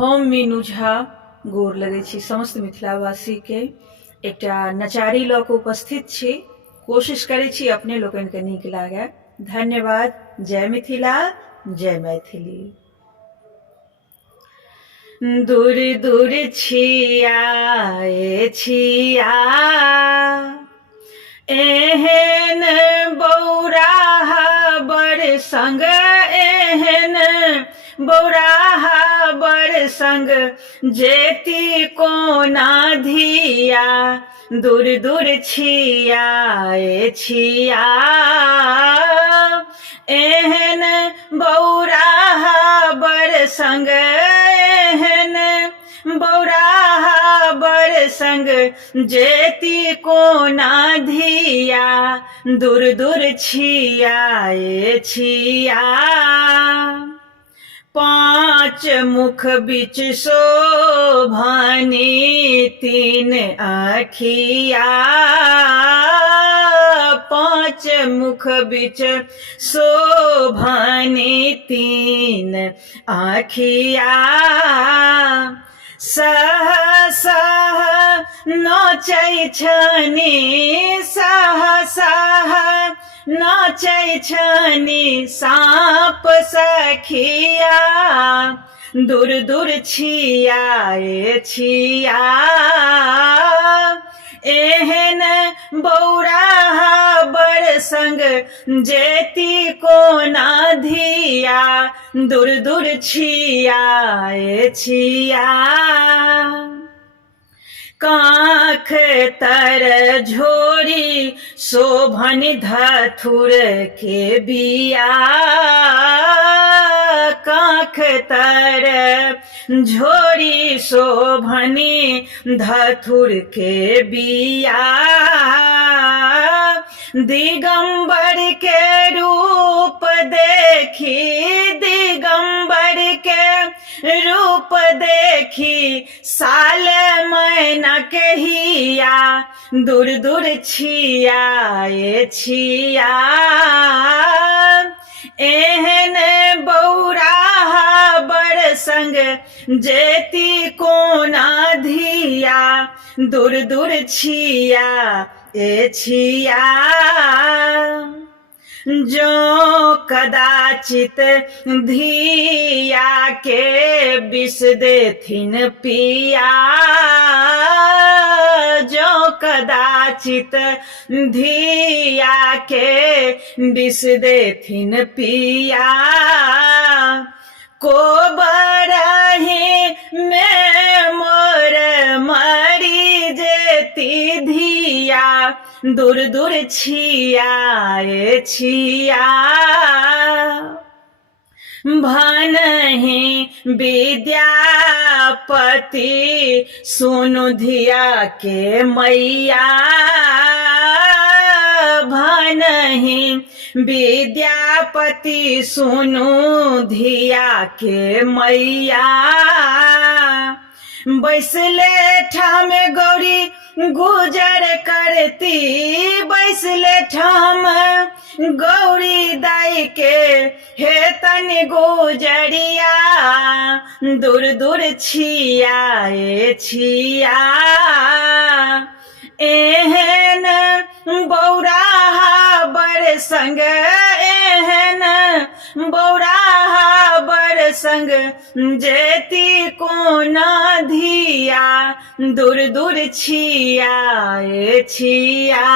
हम मीनू झा गोर लगै छी समस्त मिथिलावासी के। एकटा नचारी लऽ कऽ उपस्थित छी, कोशिश करै छी अपने लोकनि के नीक लागे। धन्यवाद। जय मिथिला, जय मैथिली। दूर दूर छिया ए छिया, एहन बौराहा बड़ संग, एहन बौराहा बड़ संग, जेती कोना धिया। दूर दूर छिया ए छिया, एहन बौराहा बड़ संग, एहन बौराहा बड़ संग, जेती कोना धिया। दूर दूर छिया ए छिया, पाँच मुख बिच शोभनी तीन आँखिया। पाँच मुख बिच शोभनी तीन आँखिया। सह सह नाचै छनि, सह सह नाचै छनि साँप सखिया। दूर दूर छिया ए छिया, एहन बौराहा बड़ संग, जेती कोना धिया। दूर दूर छिया ए छिया, काख तर झोरी शोभनि धथुर के बिया। काख तर झोरी शोभनि धथुर के बिया। दिगंबर के रूप देखी, दिगंबर के रूप देखी, साल मैना के हिया। दूर दूर छिया ए छिया, एहन बौराहा बड़ संग, जेती कोना धिया। दूर दूर छिया ए छिया, जो कदाचित धिया के विष देथिन पिया। जो कदाचित धिया के विष देथिन पिया। को बरही में मोर मरी जेती धिया। दूर दूर छिया ए छिया, भनहि विद्यापति सुनु धिया के मैया। भनहि विद्यापति सुनु धिया के मैया। बैसले ठाम गौरी गुजर करती, बैसले ठाम गौरी दाई के हे तनि गुजरिया। दूर दूर छिया ए छिया, एहन बौराहा बड़ संग, एहन बौराहा बड़ संग, जेती कोना धिया। दूर दूर छिया ए छिया।